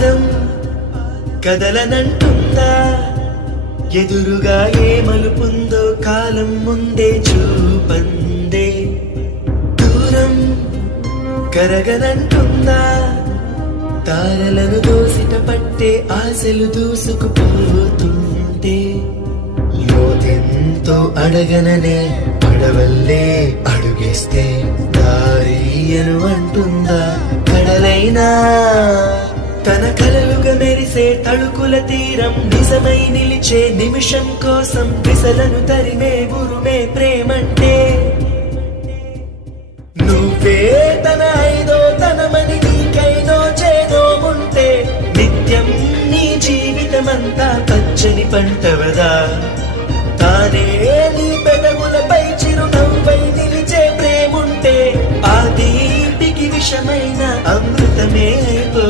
పాదం కదలనంటుందా, ఎదురుగా ఏ మలుపుందో కాలం ముందే చూపందే. దూరం కరగనంటుందా, తారలను దోసిట పట్టే ఆశలు దూసుకుపోతుంటే. లోతెంతో అడగననే పడవల్లే అడుగేస్తే దారియను అంటుందా కడలైనా. తన కలలుగా మెరిసే తళుకుల తీరం నిజమై నిలిచే నిమిషం కోసం విసలను తరిమే ఉరుమే ప్రేమంటే. నువ్వే తన ఐదో తనమని నీకైనో చేదో ఉంటే నిత్యం నీ జీవితమంతా పచ్చని పంటవదా. తానే నీ పెదవులపై చిరునవ్వై నిలిచే ప్రేముంటే ఆ తీపికి విషమైన అమృతమే అయిపో.